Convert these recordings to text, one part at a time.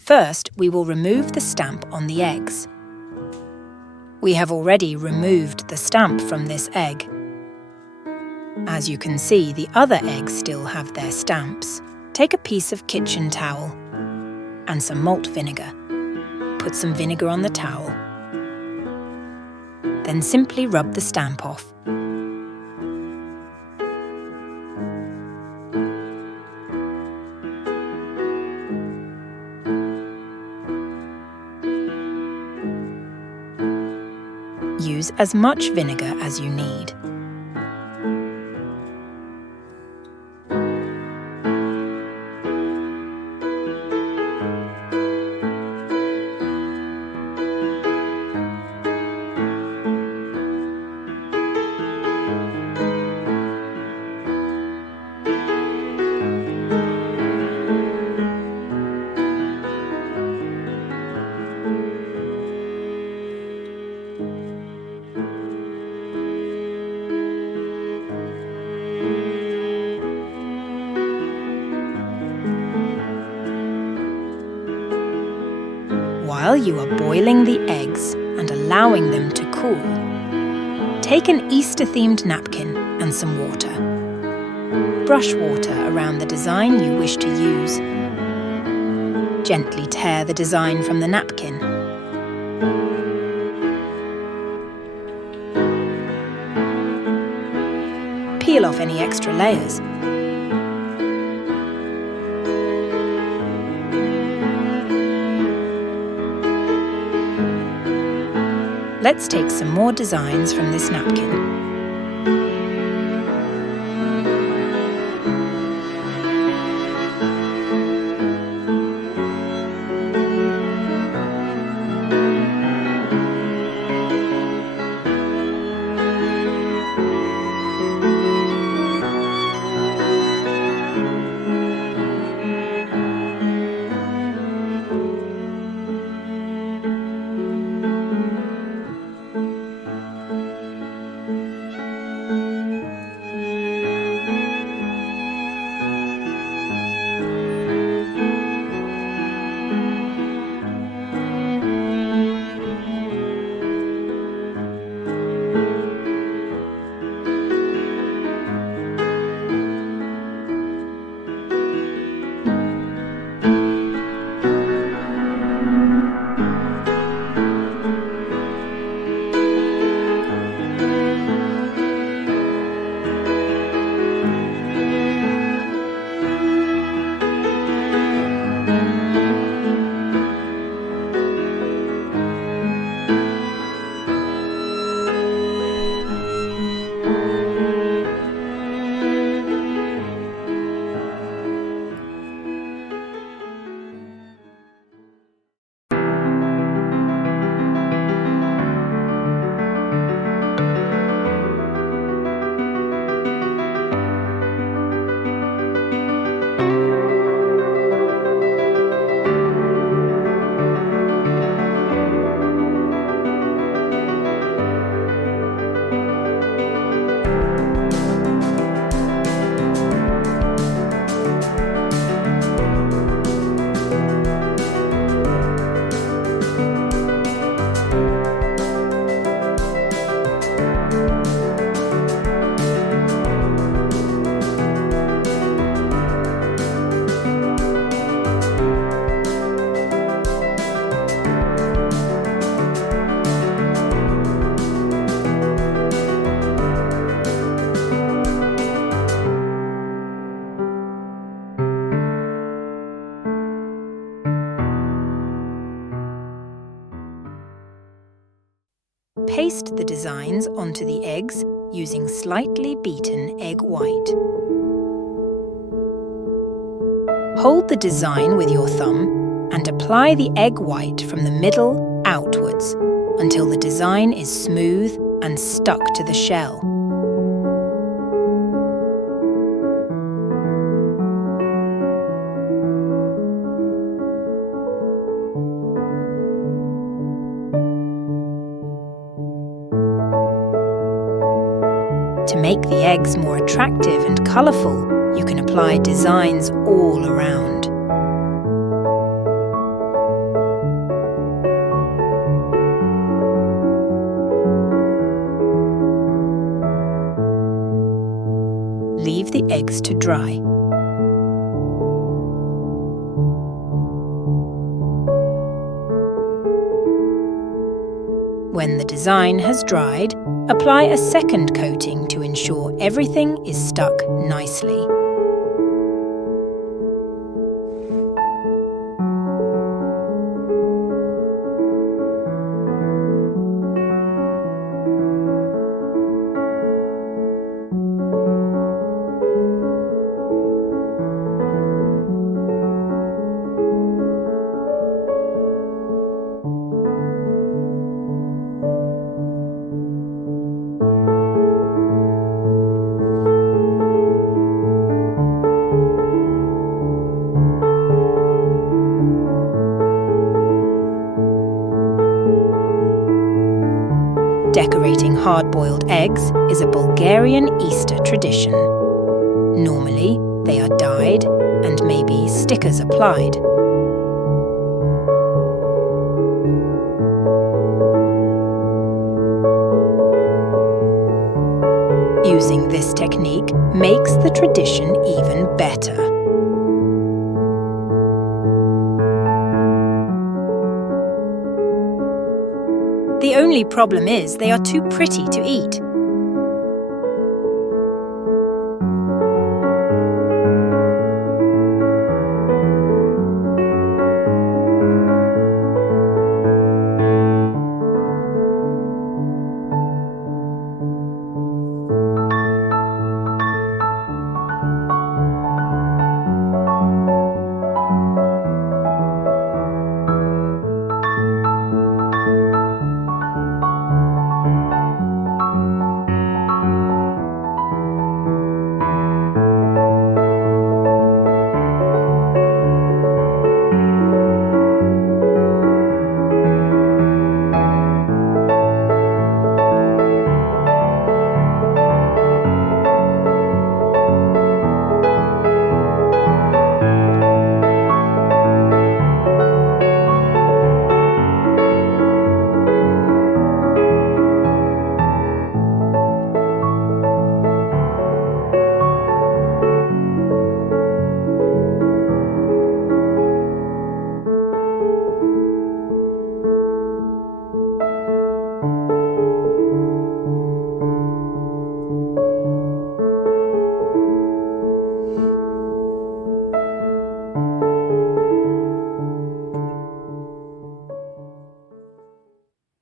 First, we will remove the stamp on the eggs. We have already removed the stamp from this egg. As you can see, the other eggs still have their stamps. Take a piece of kitchen towel and some malt vinegar. Put some vinegar on the towel. Then simply rub the stamp off. Use as much vinegar as you need. While you are boiling the eggs and allowing them to cool, take an Easter-themed napkin and some water. Brush water around the design you wish to use. Gently tear the design from the napkin. Peel off any extra layers. Let's take some more designs from this napkin. Paste the designs onto the eggs using slightly beaten egg white. Hold the design with your thumb and apply the egg white from the middle outwards until the design is smooth and stuck to the shell. To make the eggs more attractive and colourful, you can apply designs all around. leave the eggs to dry. When the design has dried, apply a second coating to ensure everything is stuck nicely. Decorating hard-boiled eggs is a Bulgarian Easter tradition. Normally, they are dyed and maybe stickers applied. Using this technique makes the tradition even better. The only problem is they are too pretty to eat.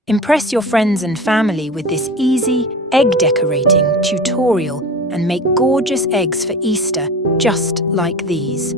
Impress your friends and family with this easy egg decorating tutorial and make gorgeous eggs for Easter just like these.